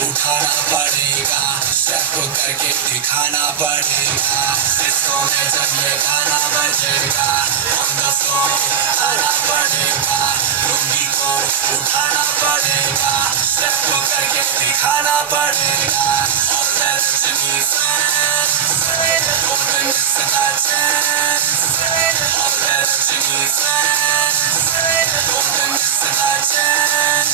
उठाना पड़ेगा, स्टेप करके दिखाना पड़ेगा। इसको में जब ये गाना बजेगा, ऑन द फ्लोर आना पड़ेगा, लुंगी को उठाना पड़ेगा, स्टेप करके दिखाना पड़ेगा। All the Rajini fans, don't miss the chance. All the Rajini fans, don't miss the chance.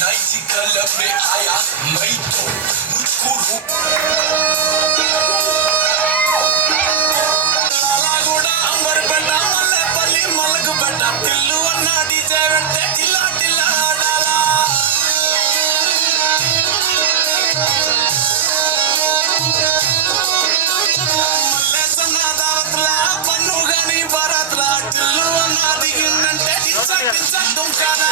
नाइटी क्लब में आया मैं तो मुझको लाला गोड़ा अंबर बना मले पली मलक बटा दिल्लू अन्ना डीजे वेंटे टिला टिला डाला मले सना दावतला पन्नु गनी बरतला दिल्लू अन्ना दिगिन्नंटे टिचक टिचक दुमकाना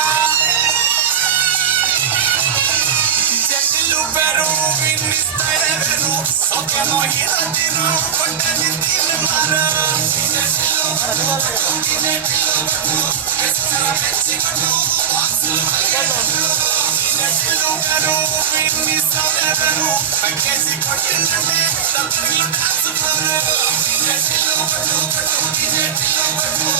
Pero viniste de Perú, so que no gira tiro, porque ni tiene mara. Vine chilo, vine chilo, esta vez chico no, vine chilo, pero viniste de Perú, porque si continente, también lo caso para. Vine chilo, vine chilo, porque no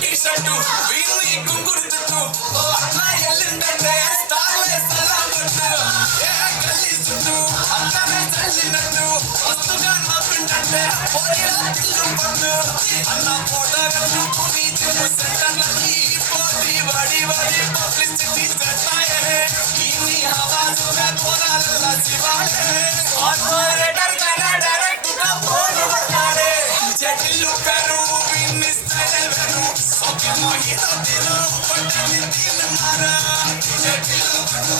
T-shirt, వీళ్ళని కుంగురుతూ ఓ అన్న ఎల్లుండే స్టార్లే సలామట్టు ఏ గల్లీ చుట్టూ అన్నమే చల్లినట్టు వస్తుగా నవ్వింటే పోయిలు పట్టు అన్న photo పెట్టుకుని చూసేటన్నది పోటీ వడి వడి పబ్లిసిటీ చేస్తాయే ఇన్ని హవాసుగా పోరాల శివాలే ఆపరేటర్ కన్నా డైరెక్ట్ గా ఫోన్ కొట్టాడే జటిల్లు పెరు విన్నిస్తాడే వెరు ఓకే మోహితో తిరు పట్టని తిన మారా జటిల్లు పట్టు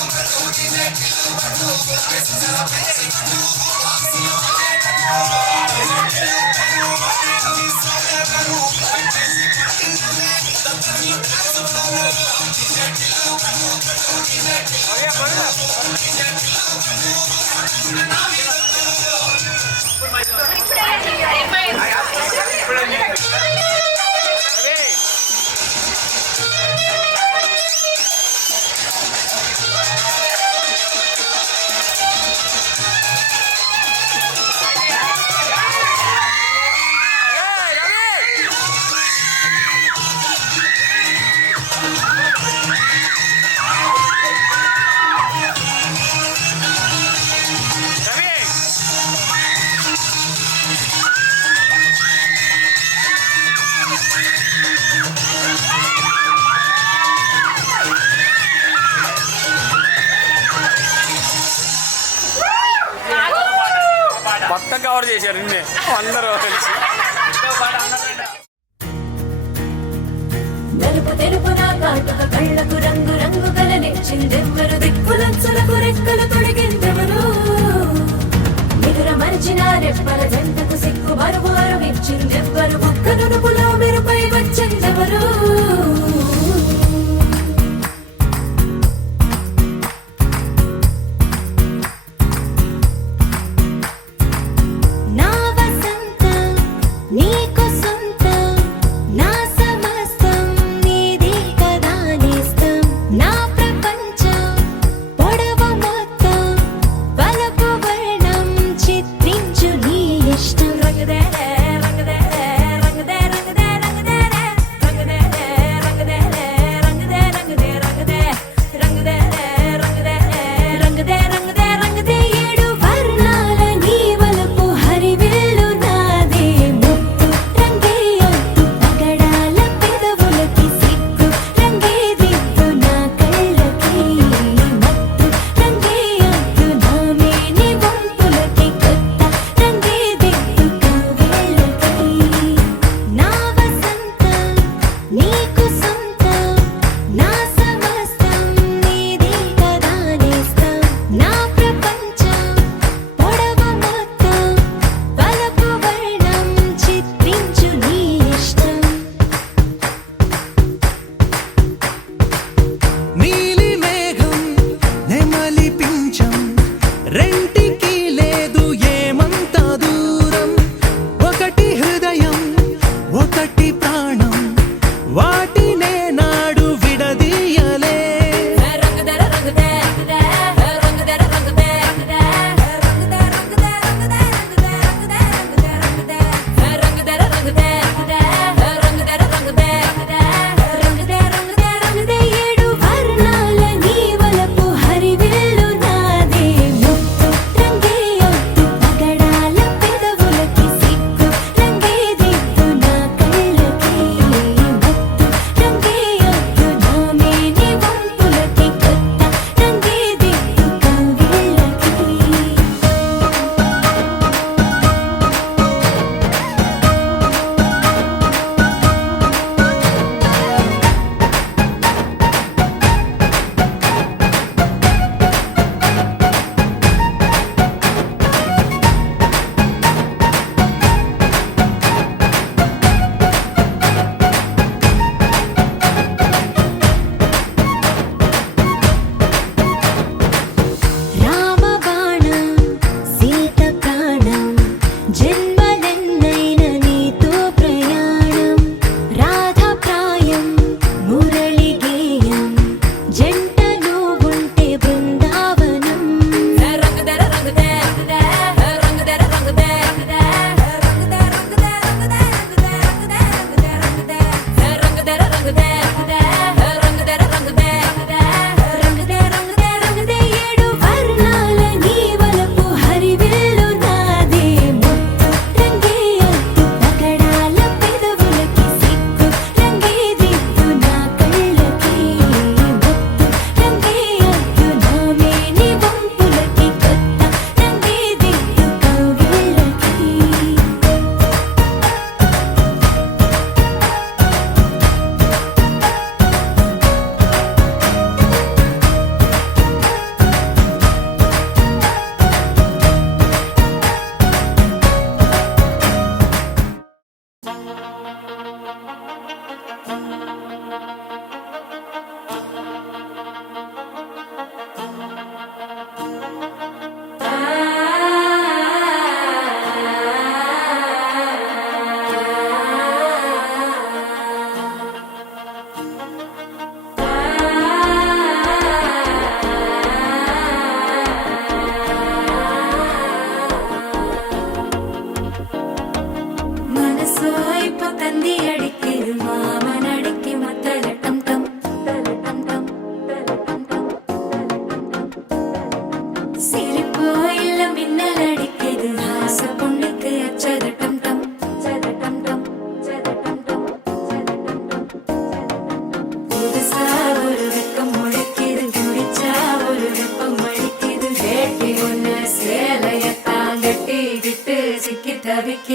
జటిల్లు పట్టు పెసరా పెసి పట్టు వాసిలో జటిల్లు పెరు విన్నిస్తాడే వెరు పెసి పట్టినదే తత్తలు కాసు జటిల్లు పట్టు జటిల్లు పట్టు నామి చేశారు నిన్నే అందరూ కలిసి. నలుపు తెలుపున కాటుక కళ్ళకు రంగు రంగు కలనిచ్చిందెవ్వరు, దిక్కులంచులకు రెక్కలు తొడిగిందెవరు, నిదుర మరిచిన రెప్పల జంటకు సిగ్గు బరువు అరువిచ్చిందెవ్వరు, ఒక్క నునుపులో మెరుపై వచ్చిందెవరు.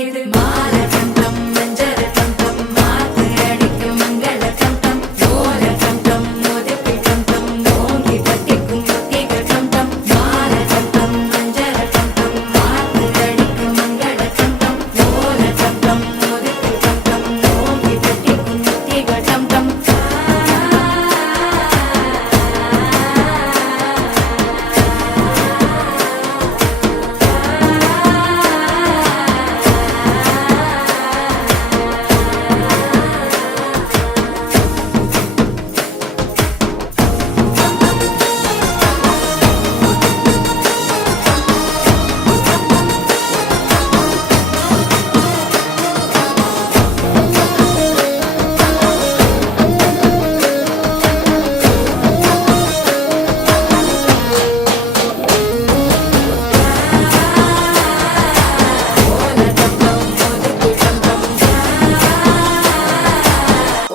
இது மால டம் டம் மஞ்சர டம் டம் மாத்து அடிக்க மங்கள டம் டம் ஓல டம் டம் மோதிப்பி டம் டம் ஓங்கி தட்டிக்கும் முத்திக டம் டம் மால டம் டம் மஞ்சர டம் டம் மாத்து அடிக்க மங்கள டம் டம் ஓல டம் டம் மோதிப்பி டம் டம் ஓங்கி தட்டிக்கும் முத்திக டம் டம்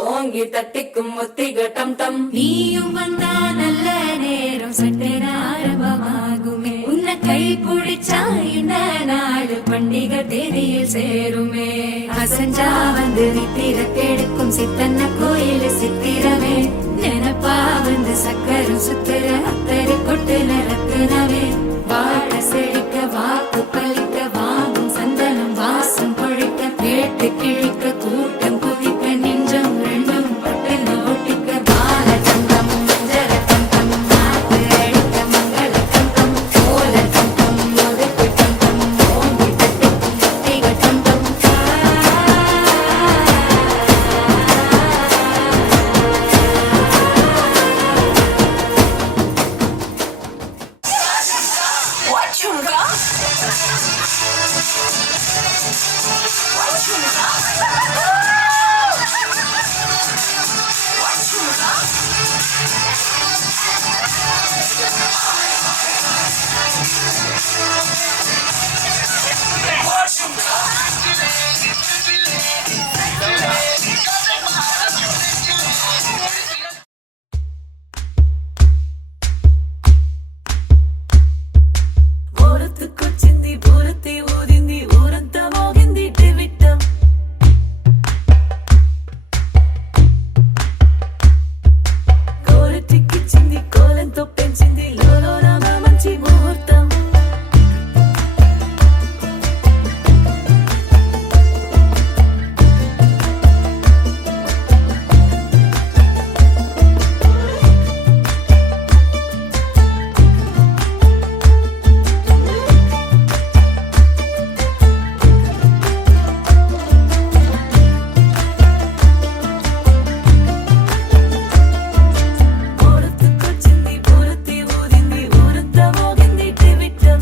ஓங்கி தட்டிக்கும் முத்திக டம் டம் நீயும் வந்தா நல்ல நேரம் சட்டென ஆரம்பமாகுமே உன்னை கை பிடிச்சா இந்த நாடு பண்டிகை தேதியில் சேருமே அசஞ்சா வந்து நித்திர கெடுக்கும் சித்தன்ன கோயில் சித்திரமே நினப்பா வந்து சக்கரம் சுத்திர அத்தரை கொட்டு ரத்தினமே வாழ செழிக்க வாக்கு பலிக்க வாங்கும் சந்தனம் வாசம் பொழிக்க கேட்டு கிழிக்க கூட்டம் குதிக்க நெஞ்சம் ரெண்டும் பட்டு ஒட்டிக்க பால தங்கம் மஞ்சர தங்கம் மாத்து அடிக்க மங்கள தங்கம் ஓல தங்கம் ஒதுக்கு தங்கம் ஓங்கி தட்டிக்கும் முத்திக தங்கம் ఓరతుకొచ్చింది బూరతి ఊరింది ఊరంతా మోగింది టివిట్టం కోరటికిచ్చింది కోలంతో పెంచింది లోలోన మంచి ముహూర్తం ఓరతుకొచ్చింది బూరతి ఊరింది ఊరంతా మోగింది టివిట్టం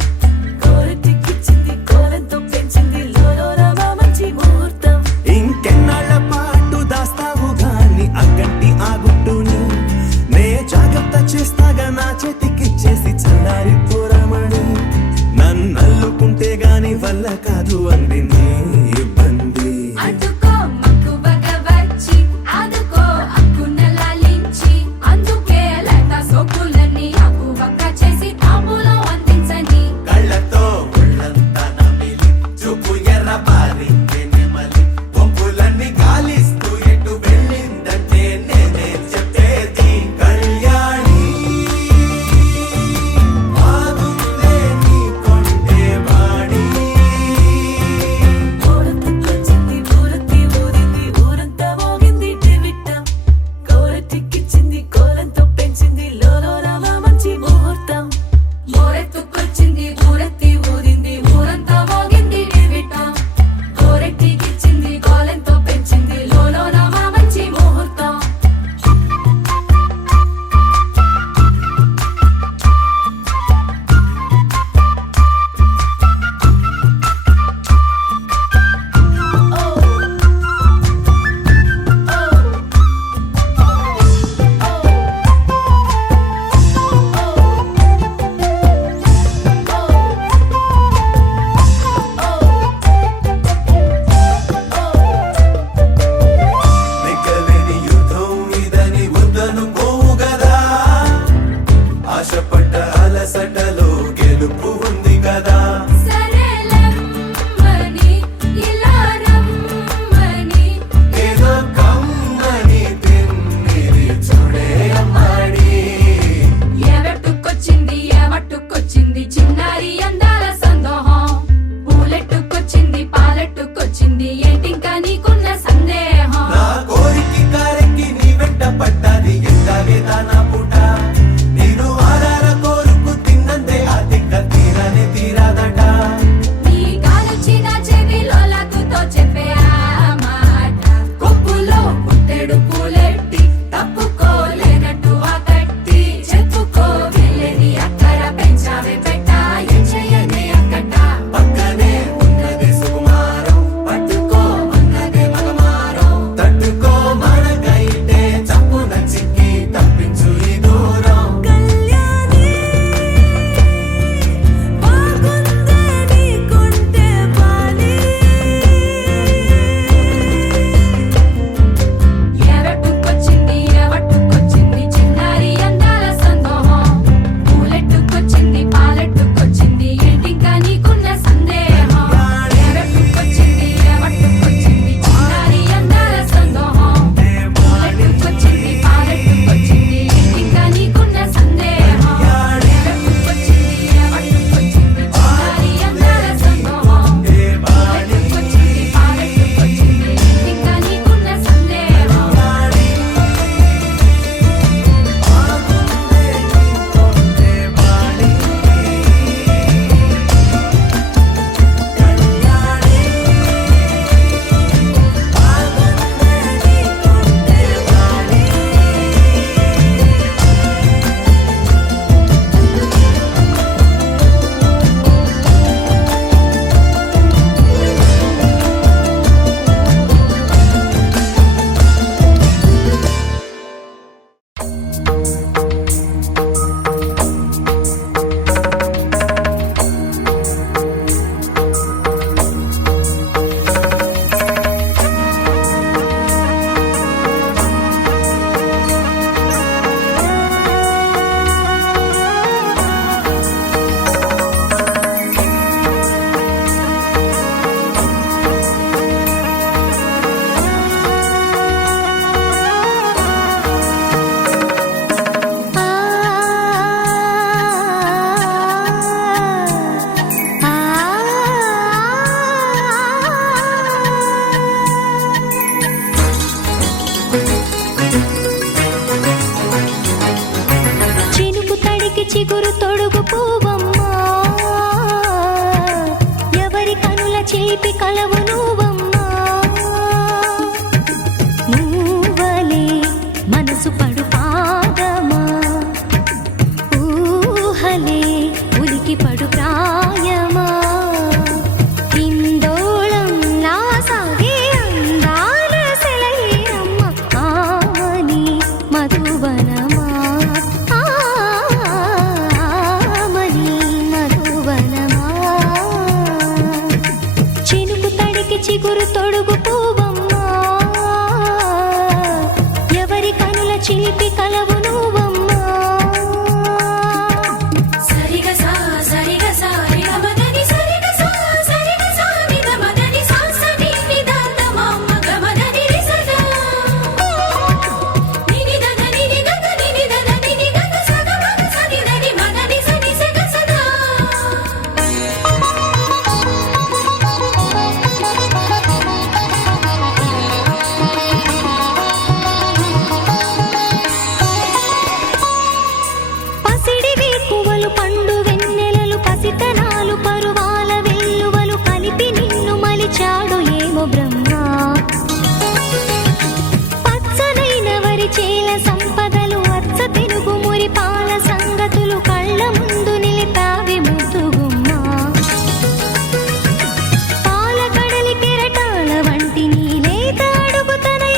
కోరటికిచ్చింది కోలంతో పెంచింది లోలోన మంచి ముహూర్తం ఇంకెన్నాళ్ళ పాటు దాస్తావు గాని అగ్గంటి ఆ గుట్టుని నే జాగ్రత్త చేస్తాగా నా చేతికిచ్చేసి చల్లారి పోరమణి నన్నల్లుకుంటే గాని వల్ల కాదు అంది నీ ఇబ్బంది అందుకో మక్కువగా వచ్చి ఆదుకో అక్కున లాలించి అందుకే లత సోకులని అక్కువగా చేసి తాంబూలం అందించని కళ్ళతో ఒళ్ళంతా నమిలి చూపు ఎర్ర పారింది నెమలి పొంపులన్నీ గాలిస్తూ ఎటు వెళ్ళిందంటే నేనే చెప్పేది కళ్యాణి ఆగుందే నీ కొండే వాడి ఓ చిగురు తొడుగు